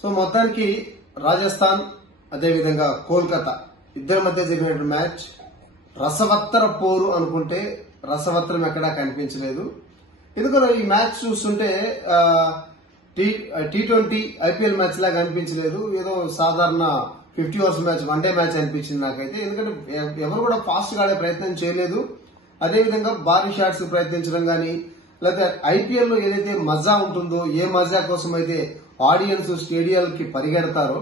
So మొత్తానికి రాజస్థాన్ అదేవిధంగా కోల్కతా ఇద్దరి మధ్య జరిగిన మ్యాచ్ రసవత్తర పోరు అనుకుంటే రసవత్తరం ఎక్కడా కనిపించలేదు. ఎందుకంటే ఈ మ్యాచ్ చూస్తుంటే T20 IPL మ్యాచ్ లాగా అనిపించలేదు. ఏదో సాధారణ 50 ఓవర్స్ మ్యాచ్, వన్డే మ్యాచ్ అనిపించింది నాకైతే. ఎందుకంటే ఎవరు కూడా ఫాస్ట్ గా ఆడే ప్రయత్నం చేయలేదు. అదేవిధంగా భారీ షాట్స్ ప్రయత్నించడం గానీ, లేకపోతే ఐపీఎల్ లో ఏదైతే మజా ఉంటుందో, ఏ మజా కోసం అయితే ఆడియన్స్ స్టేడియాలకి పరిగెడతారో,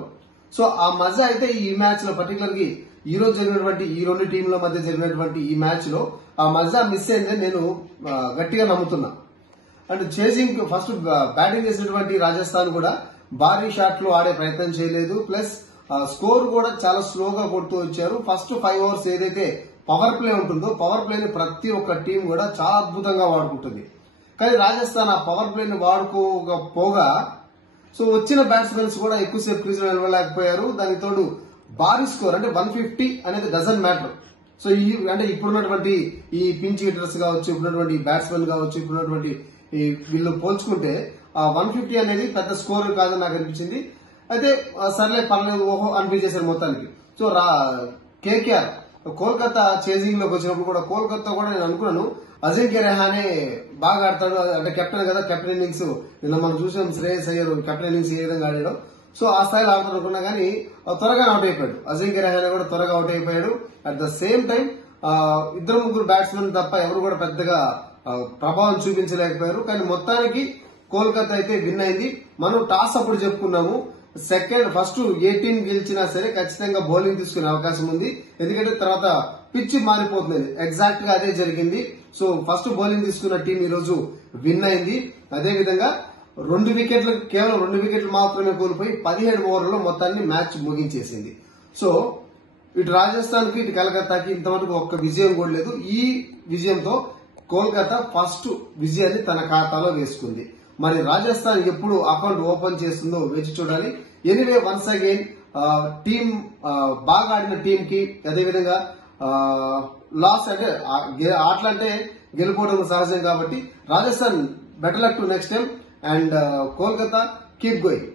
సో ఆ మజా అయితే ఈ మ్యాచ్ లో పర్టికులర్ గా ఈ రోజు జరిగినటువంటి ఈ రెండు టీంల మధ్య జరిగినటువంటి ఈ మ్యాచ్ లో ఆ మజా మిస్ అయిందని నేను గట్టిగా నమ్ముతున్నా. అండ్ చేసింగ్ ఫస్ట్ బ్యాటింగ్ చేసినటువంటి రాజస్థాన్ కూడా భారీ షాట్లు ఆడే ప్రయత్నం చేయలేదు. ప్లస్ స్కోర్ కూడా చాలా స్లోగా కొడుతూ వచ్చారు. ఫస్ట్ 5 ఓవర్స్ ఏదైతే పవర్ ప్లే ఉంటుందో, పవర్ ప్లేని ప్రతి ఒక్క టీం కూడా చాలా అద్భుతంగా వాడుకుంటుంది. కానీ రాజస్థాన్ ఆ పవర్ ప్లేని వాడుకోకపోగా సో వచ్చిన బ్యాట్స్మెన్స్ కూడా ఎక్కువసేపు క్రీజ్ లో నిలవలేకపోయారు. దానికి తోడు భారీ స్కోర్ అంటే 150 అనేది డజన్ మ్యాటర్. సో అంటే ఇప్పుడున్నటువంటి ఈ పించ్ హిట్టర్స్ కావచ్చు, ఇప్పుడున్నటువంటి బ్యాట్స్మెన్ కావచ్చు, ఇప్పుడున్నటువంటి వీళ్ళు పోల్చుకుంటే ఆ 150 అనేది పెద్ద స్కోర్ కాదని నాకు అనిపించింది. అయితే సర్లే పర్లేదు ఓహో అనిపించేశారు మొత్తానికి. సో కేకేఆర్ కోల్కతా చేజింగ్ లోకి వచ్చినప్పుడు కూడా కోల్కతా కూడా నేను అనుకున్నాను అజింక్య రహానే బాగా ఆడతాడు, అంటే కెప్టెన్ కదా, కెప్టెన్ ఇన్నింగ్స్ నిన్న మనం చూసాం శ్రేయస్ అయ్యర్ కెప్టెన్ ఇన్నింగ్స్ ఏ విధంగా ఆడాడో. సో ఆ స్థాయిలో ఆడుతాడు అనుకున్నా కానీ త్వరగా అవుట్ అయిపోయాడు. అజింక్య రహానే కూడా త్వరగా అవుట్ అయిపోయాడు. అట్ ద సేమ్ టైం ఇద్దరు ముగ్గురు బ్యాట్స్మెన్ తప్ప ఎవరు కూడా పెద్దగా ప్రభావం చూపించలేకపోయారు. కానీ మొత్తానికి కోల్కతా అయితే విన్ అయింది. మనం టాస్ అప్పుడు చెప్పుకున్నాము ఫస్ట్ ఏ టీం గెలిచినా సరే ఖచ్చితంగా బౌలింగ్ తీసుకునే అవకాశం ఉంది. ఎందుకంటే తర్వాత పిచ్ మారిపోతుంది. ఎగ్జాక్ట్ గా అదే జరిగింది. సో ఫస్ట్ బౌలింగ్ తీసుకున్న టీం ఈ రోజు విన్ అయింది. అదేవిధంగా కేవలం 2 వికెట్లు మాత్రమే కోల్పోయి 17 ఓవర్లలో మొత్తాన్ని మ్యాచ్ ముగించేసింది. సో ఇటు రాజస్థాన్ కి ఇటు కలకత్తాకి ఇంతవరకు ఒక్క విజయం కూడా లేదు. ఈ విజయంతో కోల్కతా ఫస్ట్ విజయాన్ని తన ఖాతాలో వేసుకుంది. మరి రాజస్థాన్ ఎప్పుడు అకౌంట్ ఓపెన్ చేస్తుందో వేచి చూడాలి. ఎనీవే వన్స్ అగైన్ టీం బాగా ఆడిన టీం కి అదేవిధంగా లాస్ అంటే ఆటలంటే గెలుపోవడం సహజం కాబట్టి Rajasthan better luck to next time and Kolkata keep going.